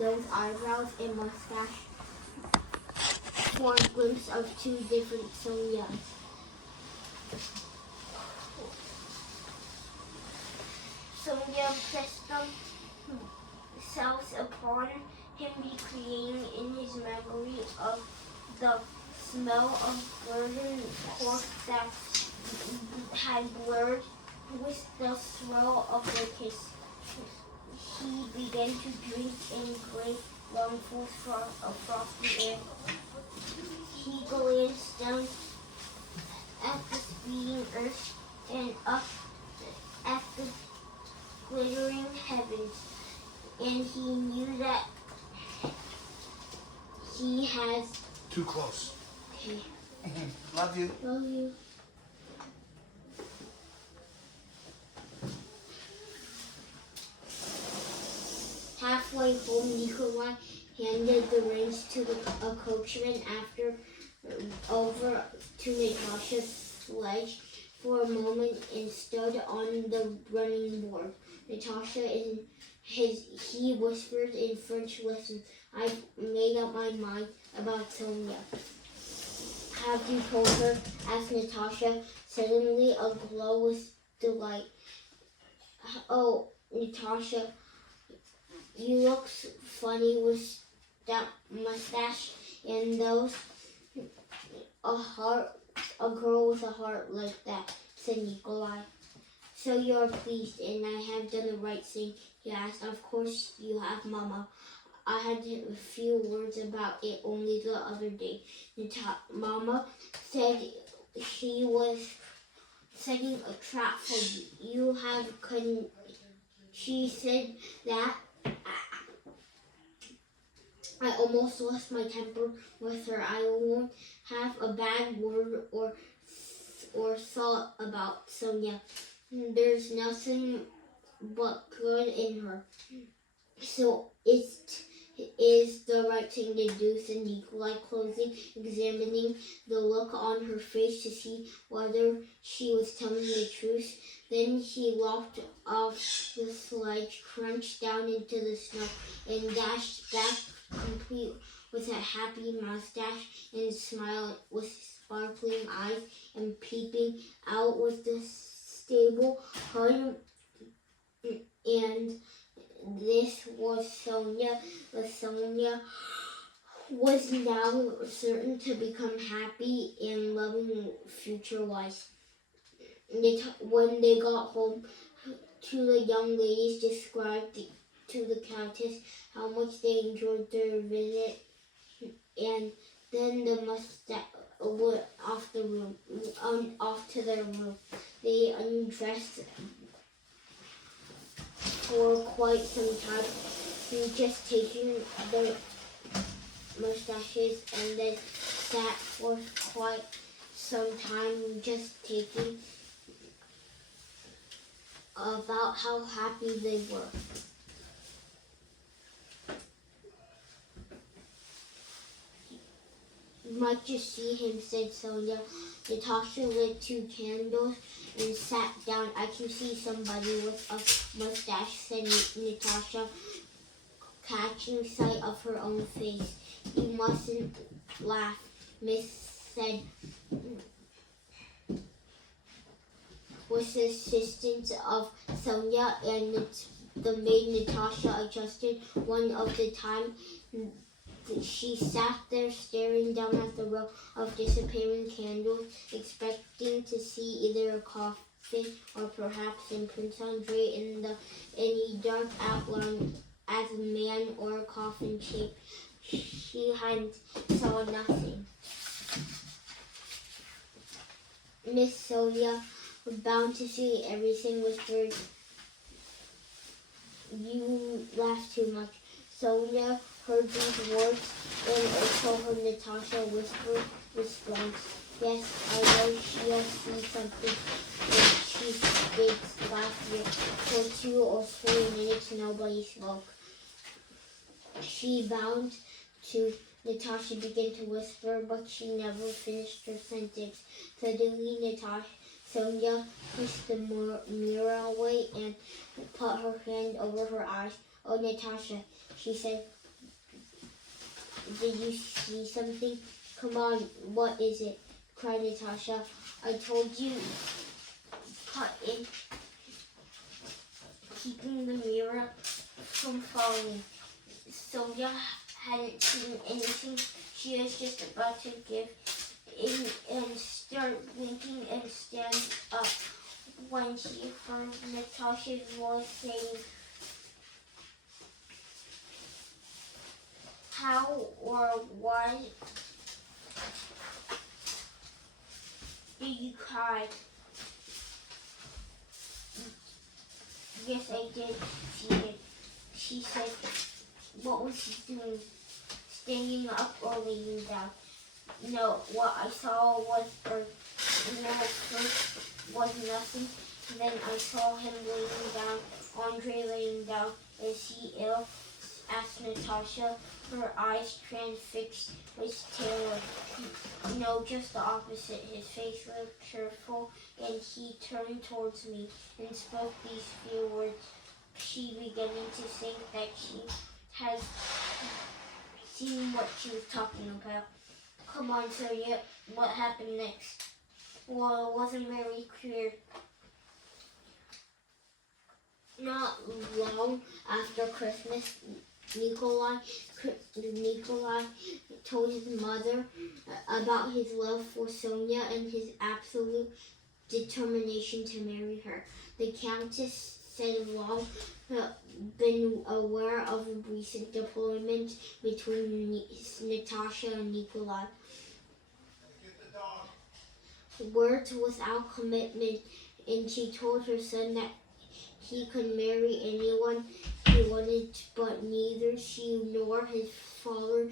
those eyebrows and mustache for a glimpse of two different Sonyas. Sonia pressed themselves upon him, recreating in his memory of the smell of burning corpse that had blurred with the thrill of the kiss. He began to drink in great lungfuls of frosty air. He glanced down at the speeding earth and up at the glittering heavens, and he knew that he has... Too close. Okay. Love you. Love you. Halfway home, Nikolai handed the reins to a coachman over to Natasha's sledge for a moment and stood on the running board. Natasha, he whispered in French, "Listen, I've made up my mind about Sonia." "Have you told her?" asked Natasha, suddenly aglow with delight. "Oh, Natasha, you look funny with that mustache and those. A girl with a heart like that," said Nikolai. "So you're pleased, and I have done the right thing?" he asked. "Of course you have, Mama. I had a few words about it only the other day. Mama said she was setting a trap for you. She said that I almost lost my temper with her. I won't have a bad word or thought about Sonia. There's nothing but good in her. So it is the right thing to do," said Nikolai, closing, examining the look on her face to see whether she was telling the truth. Then he locked off the sledge, crunched down into the snow, and dashed back, complete with a happy mustache and smile with sparkling eyes, and peeping out with the stable hut. And this was Sonia. The Sonia was now certain to become happy and loving future-wise. When they got home, the young ladies described to the Countess how much they enjoyed their visit, and then the mustache went off to their room. They undressed for quite some time, just taking their mustaches, and then sat for quite some time just taking about how happy they were. "You might just see him," said Sonia. Natasha lit 2 candles and sat down. "I can see somebody with a mustache," said Natasha, catching sight of her own face. "You mustn't laugh," Miss said, with the assistance of Sonia and the maid. Natasha adjusted one of the time. She sat there staring down at the row of disappearing candles, expecting to see either a coffin or perhaps in Prince Andre in a dark outline as a man or a coffin shape. She saw nothing. Miss Sonia was bound to see everything, whispered, "You laugh too much." Sonia heard these words, and it told her. Natasha whispered response, "Yes, I know she'll see something when she speaks." Last year, for 2 or 3 minutes, nobody spoke. She bound to. Natasha began to whisper, but she never finished her sentence. Suddenly, Sonia pushed the mirror away and put her hand over her eyes. "Oh, Natasha," she said, Did you see something? Come on, what is it? Cried Natasha. I told you, cut in, keeping the mirror from falling. Sonia hadn't seen anything. She was just about to give in and start blinking and stand up when she heard Natasha's voice saying, how or why did you cry? Yes, I did, she said. What was she doing? Standing up or laying down? No, what I saw was first was nothing. Then I saw him laying down, Andre laying down. Is he ill? Asked Natasha, her eyes transfixed with terror. No, just the opposite. His face looked cheerful, and he turned towards me and spoke these few words. She beginning to think that she had seen what she was talking about. Come on, Sonia, what happened next? Well, it wasn't very clear. Not long after Christmas, Nikolai told his mother about his love for Sonia and his absolute determination to marry her. The Countess said long been aware of recent deployments between Natasha and Nikolai. Words without commitment, and she told her son that he could marry anyone he wanted, but neither she nor his father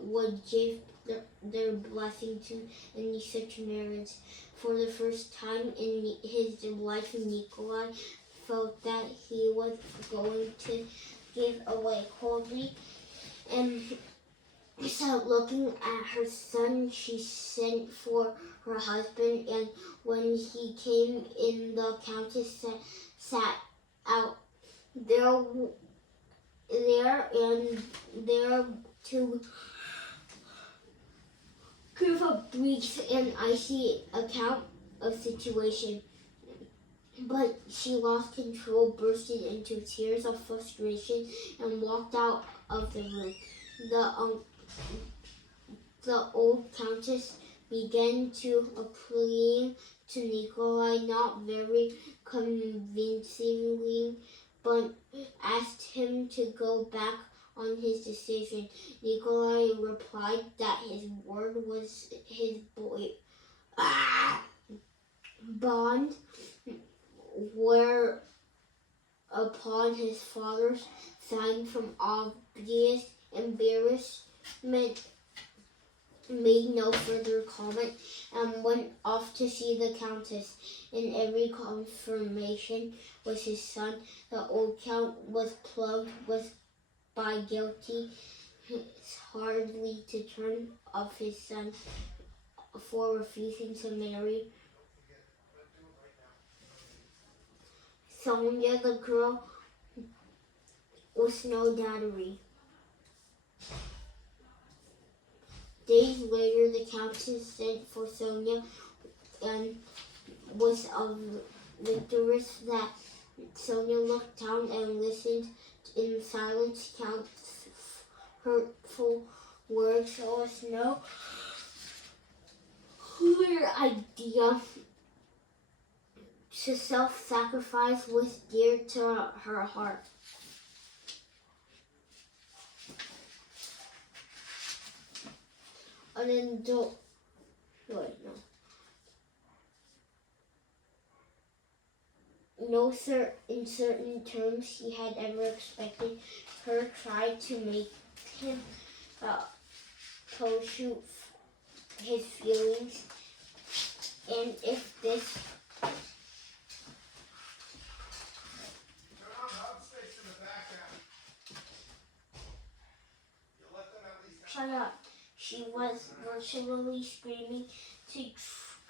would give their blessing to any such marriage. For the first time in his life, Nikolai felt that he was going to give away coldly, and so looking at her son, she sent for her husband, and when he came in, the Countess sat out there to give a brief and icy account of situation. But she lost control, bursted into tears of frustration, and walked out of the room. The old Countess began to appeal to Nikolai, not very convincingly, but asked him to go back on his decision. Nikolai replied that his word was his bond, whereupon his father signed from obvious embarrassment, made no further comment, and went off to see the Countess. In every confirmation was his son. The old Count was plugged by guilty. It's hardly to turn of his son for refusing to marry Sonia, the girl with no dowry. Days later, the Countess sent for Sonia and was victorious that Sonia looked down and listened in silence. Count's hurtful words was no clear idea. To self-sacrifice was dear to her heart. An adult, in certain terms he had ever expected her tried to make him pursue his feelings, and if this shut up, she was virtually screaming to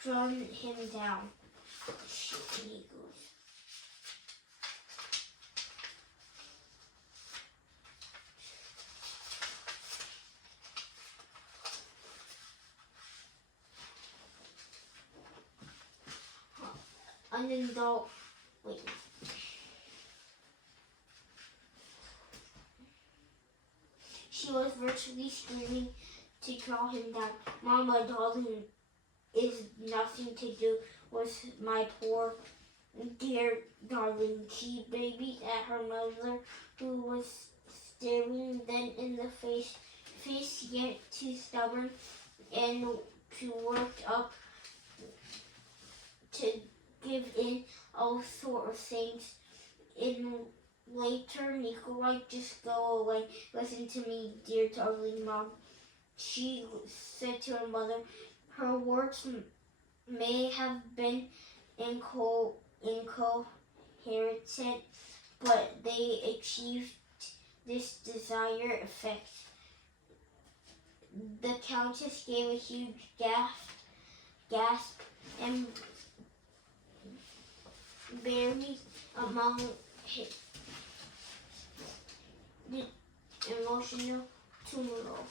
drown him down. Shitty goose. an adult. Wait. She was virtually screaming to call him down. Mama, darling, is nothing to do with my poor dear darling. She babied at her mother, who was staring them in the face yet too stubborn and too worked up to give in all sort of things. In later, Nikolai, just go away. Listen to me, dear darling mom. She said to her mother. Her words may have been incoherent, but they achieved this desired effect. The Countess gave a huge gasp and buried among the emotional turmoil.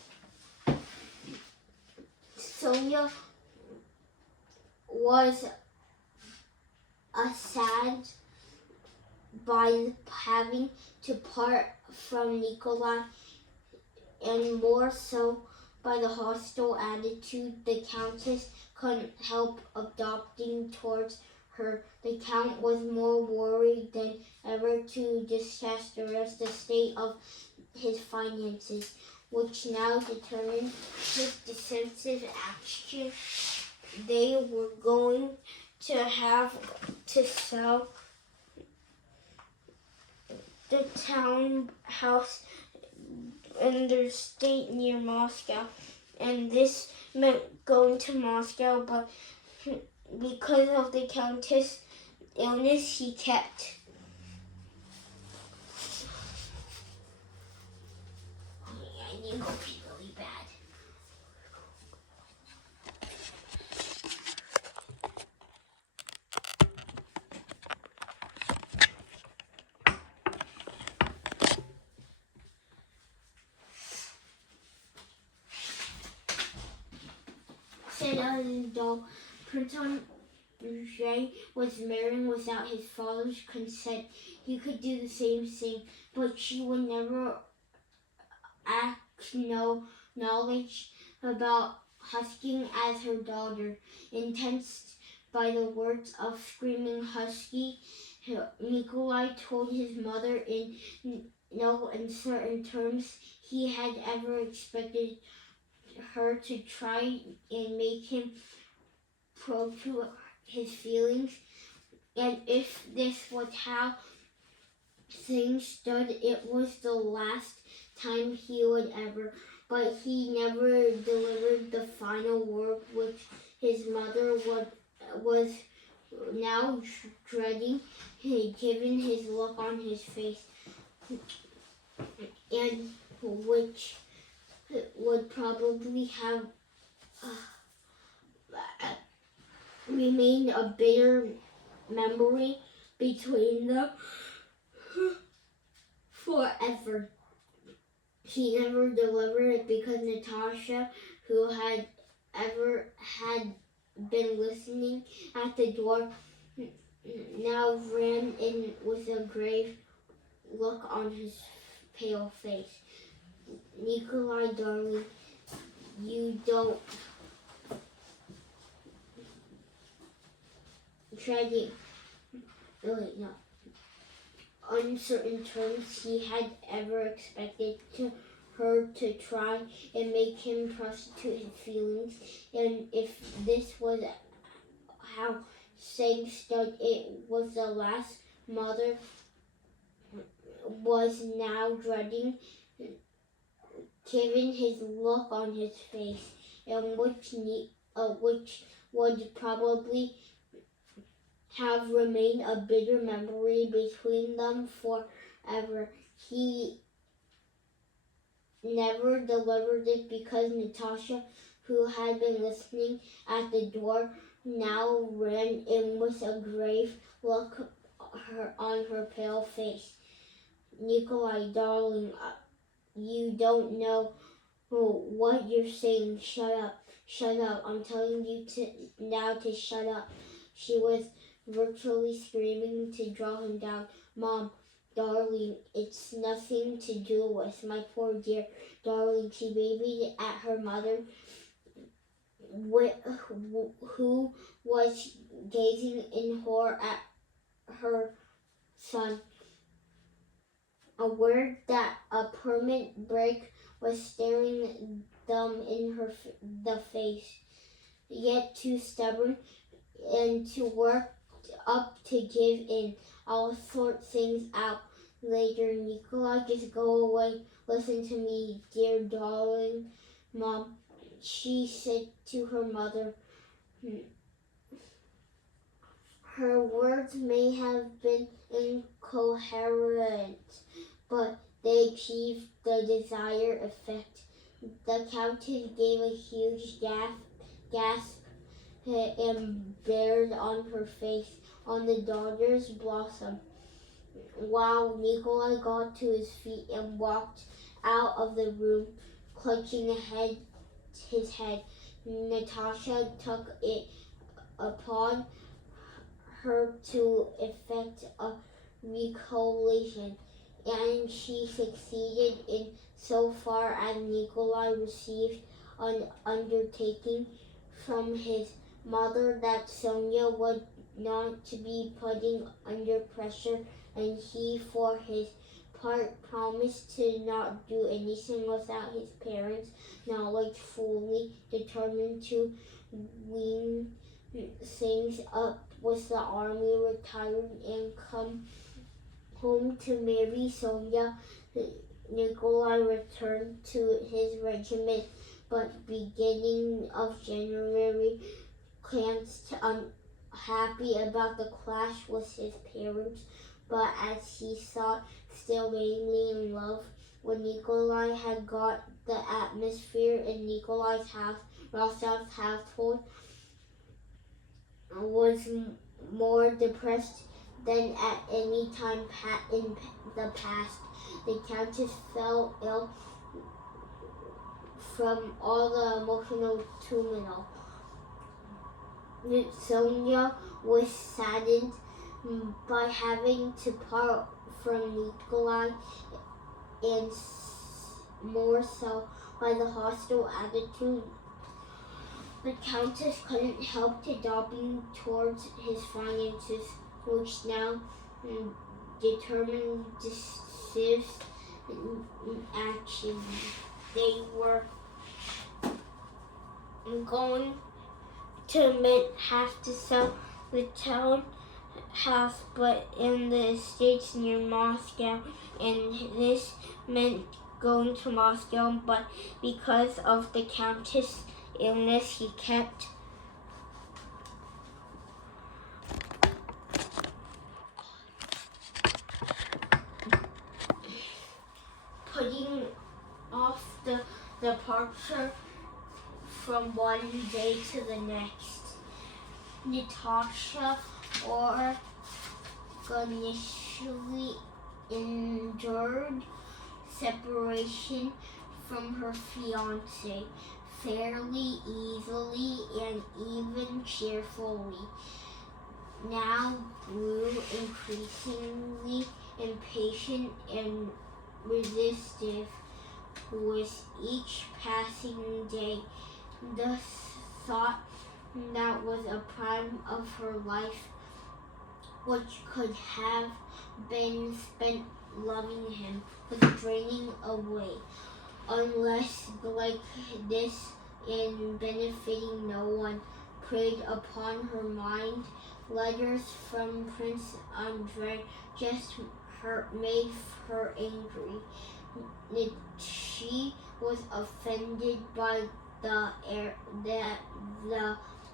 Sonia was sad by having to part from Nikolai, and more so by the hostile attitude the Countess couldn't help adopting towards her. The Count was more worried than ever to discuss the state of his finances, which now determined his defensive action. They were going to have to sell the townhouse in their estate near Moscow, and this meant going to Moscow, but because of the Countess' illness, he kept. I need to go pee really bad. Said though Prince Andrei was marrying without his father's consent, he could do the same thing, but she would never act no knowledge about husking as her daughter. Incensed by the words of screaming husky, Nikolai told his mother in no uncertain terms he had ever expected her to try and make him probe to his feelings, and if this was how things stood, it was the last time he would ever. But he never delivered the final word, which his mother was now dreading, given his look on his face, and which would probably have remained a bitter memory between them forever. He never delivered it because Natasha, who had been listening at the door, now ran in with a grave look on his pale face. Nikolai, darling, you don't treading really no uncertain terms he had ever expected her to try and make him prostitute his feelings, and if this was how things stood, it was the last mother was now dreading, given his look on his face, and which would probably have remained a bitter memory between them forever. He never delivered it because Natasha, who had been listening at the door, now ran in with a grave look on her pale face. Nikolai, darling, you don't know what you're saying. Shut up. I'm telling you now to shut up. She was virtually screaming to draw him down. Mom, darling, it's nothing to do with my poor dear darling. She babied at her mother, who was gazing in horror at her son. Aware that a permanent break was staring them in the face, yet too stubborn and to work up to give in. I'll sort things out later, Nikolai. Just go away. Listen to me, dear darling Mom, she said to her mother. Her words may have been incoherent, but they achieved the desired effect. The Countess gave a huge gasp and bared on her face on the daughter's blossom. While Nikolai got to his feet and walked out of the room, clutching his head, Natasha took it upon her to effect a recollection, and she succeeded in so far as Nikolai received an undertaking from his mother that Sonia would not to be putting under pressure, and he for his part promised to not do anything without his parents' knowledge, fully determined to wean things up with the army retired and come home to marry Sonia. Nikolai returned to his regiment, but beginning of January, glanced unhappy about the clash with his parents, but as he thought, still mainly in love. When Nikolai had got the atmosphere in Nikolai's house, Rostov's household was more depressed than at any time in the past. The Countess fell ill from all the emotional turmoil. Sonia was saddened by having to part from Nikolai, and more so by the hostile attitude the Countess couldn't help developing towards his finances, which now determined decisive action. They were going to have to sell the town house, but in the estates near Moscow, and this meant going to Moscow, but because of the Countess' illness, he kept putting off the departure from one day to the next. Natasha initially endured separation from her fiancé fairly easily and even cheerfully. Now grew increasingly impatient and resistive with each passing day. The thought that was a prime of her life, which could have been spent loving him, was draining away. Unless like this and benefiting no one, preyed upon her mind. Letters from Prince Andrei just made her angry. She was offended by the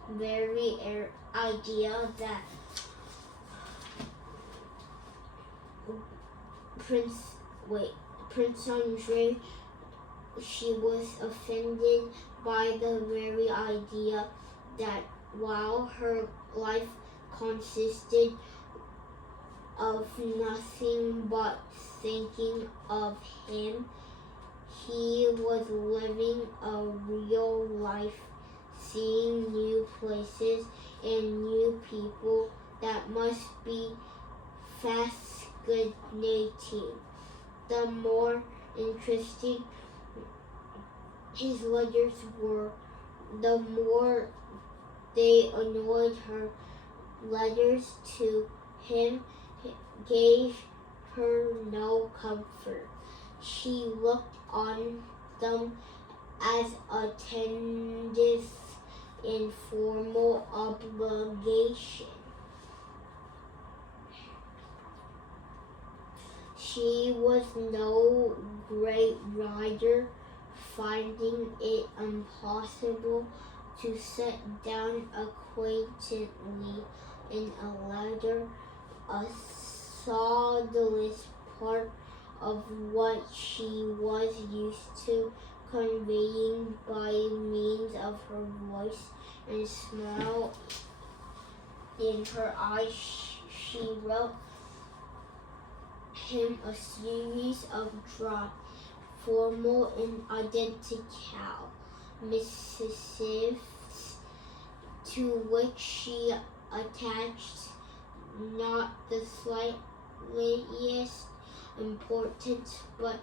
very idea that Prince Andrei. She was offended by the very idea that while her life consisted of nothing but thinking of him, he was living a real life, seeing new places and new people that must be fascinating. The more interesting his letters were, the more they annoyed her. Letters to him gave her no comfort. She looked on them as a tedious and formal obligation. She was no great writer, finding it impossible to set down accurately in a letter a solidest part of what she was used to conveying by means of her voice and smile in her eyes. She wrote him a series of dry, formal, and identical missives to which she attached not the slightest importance, but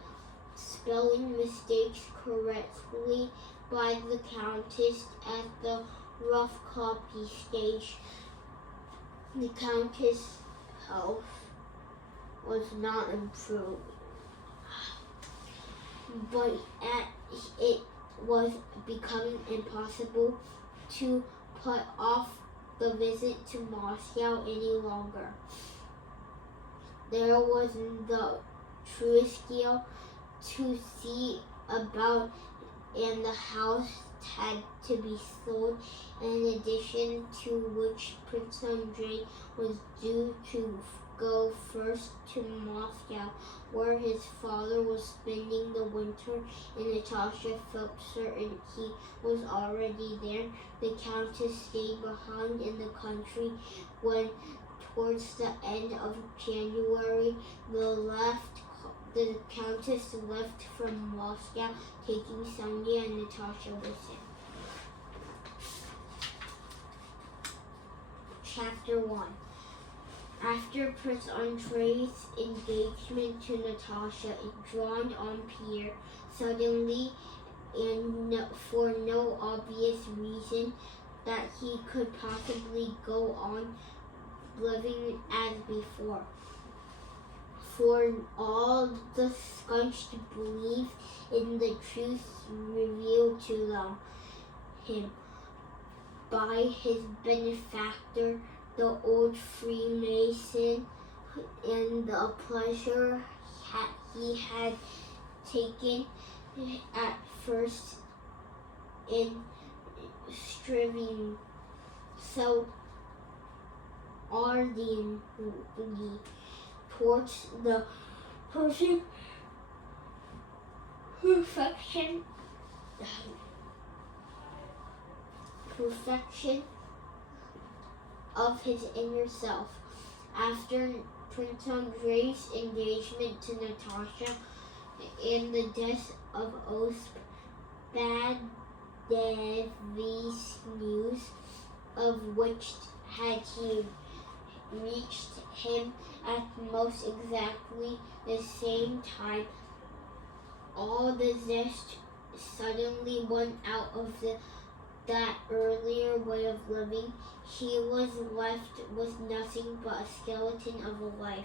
spelling mistakes correctly by the Countess at the rough copy stage. The Countess' health was not improved, but it was becoming impossible to put off the visit to Moscow any longer. There was the truest deal to see about, and the house had to be sold, in addition to which Prince Andrei was due to go first to Moscow, where his father was spending the winter, and Natasha felt certain he was already there. The Countess stayed behind in the country when, towards the end of January, the Countess left from Moscow, taking Sonia and Natasha with him. Chapter 1. After Prince Andrei's engagement to Natasha, it dawned on Pierre suddenly and for no obvious reason that he could possibly go on living as before. For all the sconched belief in the truth revealed to him by his benefactor, the old Freemason, and the pleasure he had taken at first in striving so ardently towards the perfection of his inner self. After Prince Andrei's engagement to Natasha and the death of Osip, bad Devy's news of which had he reached him at most exactly the same time, all the zest suddenly went out of that earlier way of living. He was left with nothing but a skeleton of a life.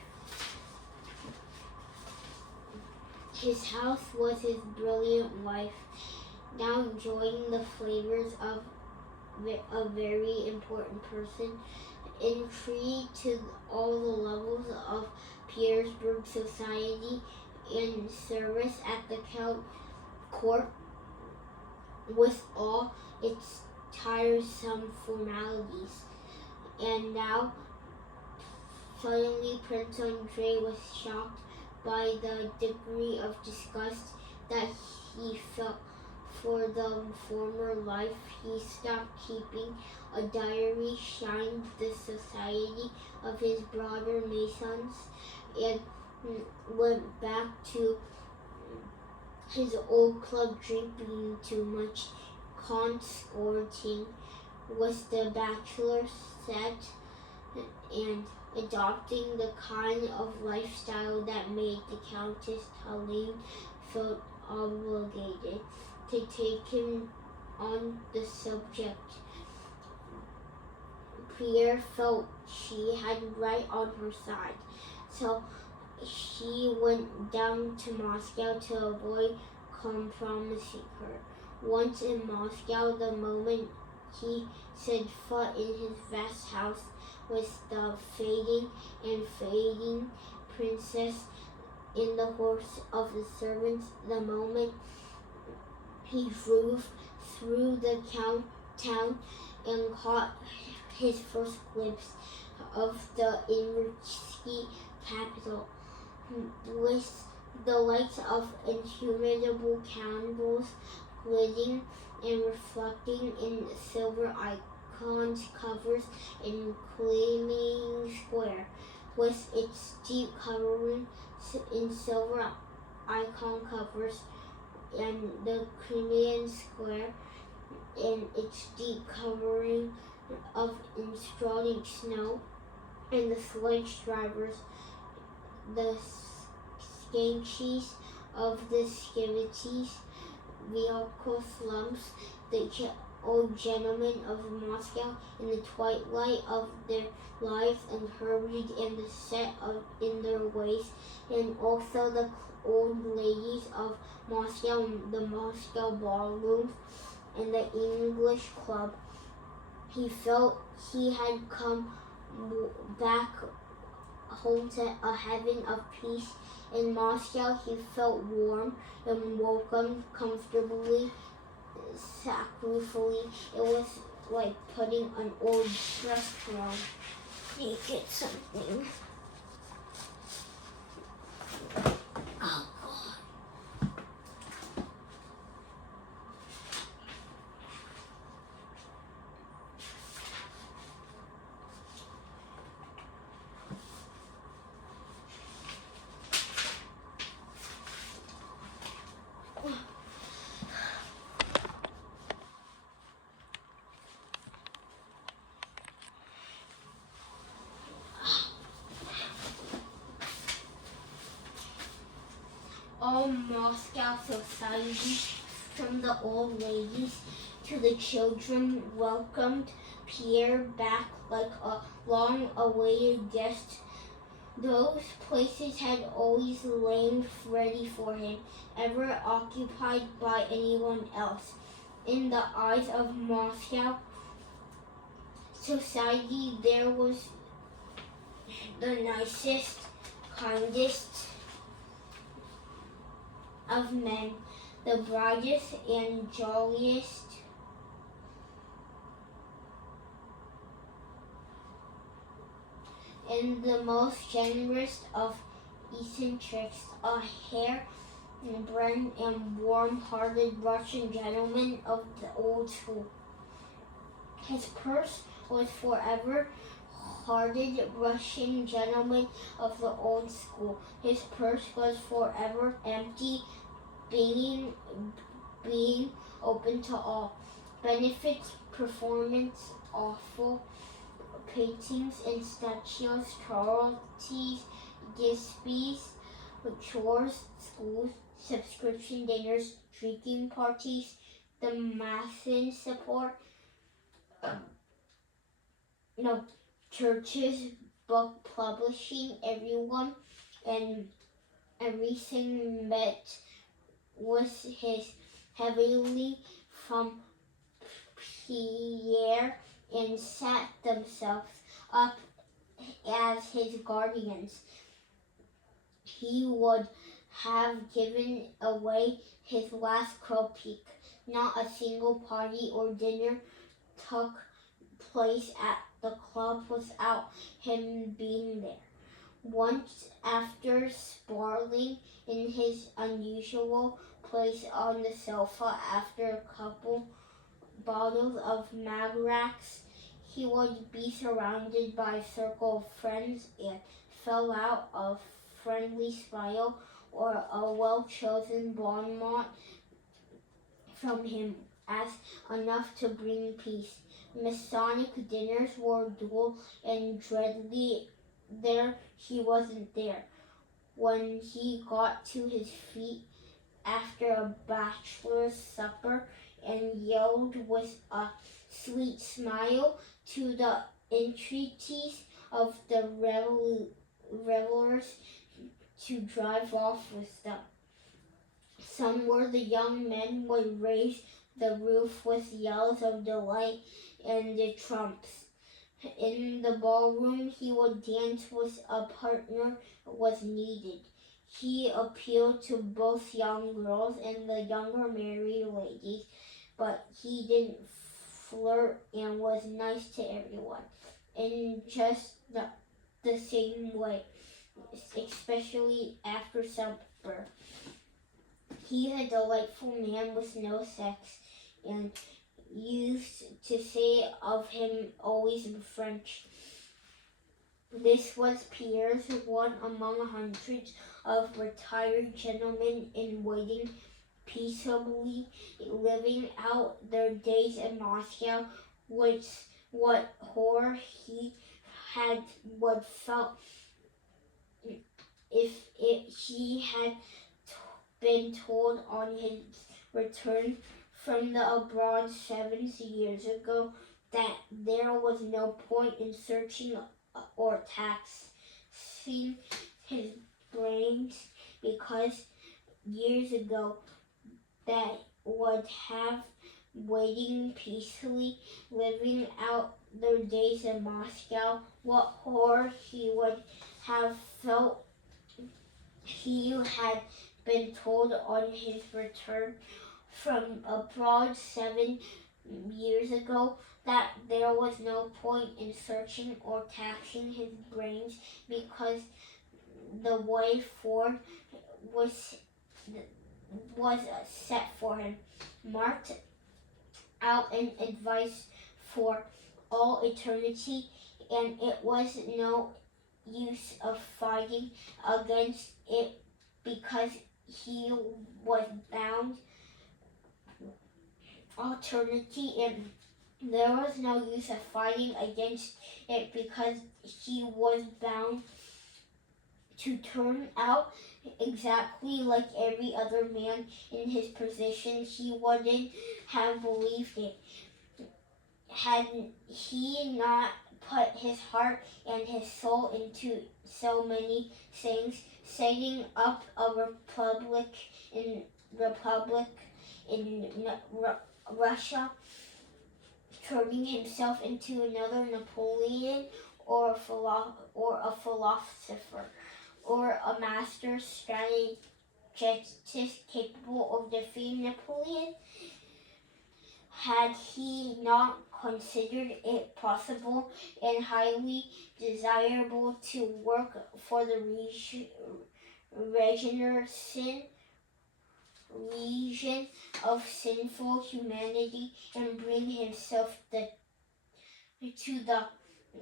His house was his brilliant wife, now enjoying the flavors of a very important person. Intrigue to all the levels of Petersburg society and service at the court with all its tiresome formalities. And now, suddenly, Prince Andrei was shocked by the degree of disgust that he felt for the former life. He stopped keeping a diary, shined the society of his brother Masons, and went back to his old club, drinking too much, consorting with the bachelor set, and adopting the kind of lifestyle that made the Countess Helene felt obligated to take him on the subject. Pierre felt she had right on her side, so she went down to Moscow to avoid compromising her. Once in Moscow, the moment he set foot in his vast house with the fading and fading princess in the horse of the servants, the moment he drove through the town and caught his first glimpse of the Imersky capital, with the lights of innumerable candles glitting and reflecting in silver icons covers in gleaming square, with its deep covering in silver icon covers, and the Crimean square in its deep covering of enshrouding snow, and the sledge drivers, the skankies of the skivvities, vehicle slumps, the old gentlemen of Moscow in the twilight of their lives and hurried and set in their ways, and also the old ladies of Moscow, the Moscow ballrooms, and the English club. He felt he had come back home to a heaven of peace. In Moscow, he felt warm and welcomed comfortably, sacrificially. It was like putting an old dress on. You get something. Oh, God. All Moscow society, from the old ladies to the children, welcomed Pierre back like a long-awaited guest. Those places had always lain ready for him, ever occupied by anyone else. In the eyes of Moscow society, there was the nicest, kindest of men, the brightest and jolliest, and the most generous of eccentrics, a hair-brained and warm-hearted Russian gentleman of the old school. His purse was forever hearted Russian gentleman of the old school. His purse was forever empty, being open to all. Benefits, performance, awful paintings and statues, charities, gifts, chores, schools, subscription dinners, drinking parties, the Mason support, churches, book publishing, everyone and everything met with his heavily from Pierre and set themselves up as his guardians. He would have given away his last kopeck. Not a single party or dinner took place at the club without him being there. Once, after sprawling in his unusual place on the sofa after a couple bottles of Magrax, he would be surrounded by a circle of friends and fell out a friendly smile or a well-chosen bon mot from him as enough to bring peace. Masonic dinners were dull and dreadly. There he wasn't there. When he got to his feet after a bachelor's supper and yelled with a sweet smile to the entreaties of the revelers to drive off with them. Somewhere the young men would raise the roof with yells of delight and the trumps. In the ballroom, he would dance with a partner was needed. He appealed to both young girls and the younger married ladies, but he didn't flirt and was nice to everyone in just the same way, especially after supper. He a delightful man with no sex, and used to say of him always in French. This was Pierre's one among hundreds of retired gentlemen in waiting, peaceably living out their days in Moscow, what horror he would felt if he had been told on his return from the abroad 7 years ago that there was no point in searching or taxing his brains, because years ago that would have waiting peacefully, living out their days in Moscow, what horror he would have felt he had been told on his return from abroad 7 years ago that there was no point in searching or taxing his brains, because the way forward was set for him, marked out in advice for all eternity, and it was no use of fighting against it, because he was bound eternity, and there was no use of fighting against it, because he was bound to turn out exactly like every other man in his position. He wouldn't have believed it had he not put his heart and his soul into so many things, setting up a republic in Russia, turning himself into another Napoleon, or a philosopher, or a master strategist capable of defeating Napoleon. Had he not considered it possible and highly desirable to work for the region of sinful humanity and bring himself to the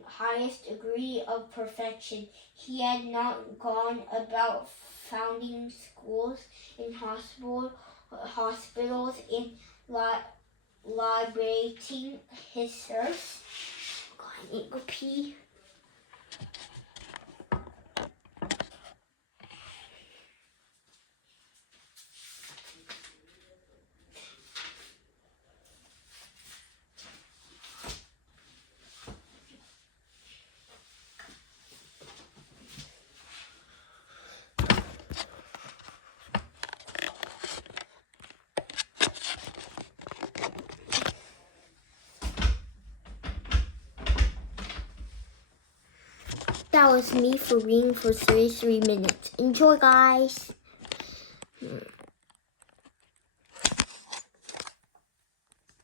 highest degree of perfection, he had not gone about founding schools and hospitals and liberating his serfs. God, I need to go pee. That was me for reading for 33 minutes. Enjoy, guys.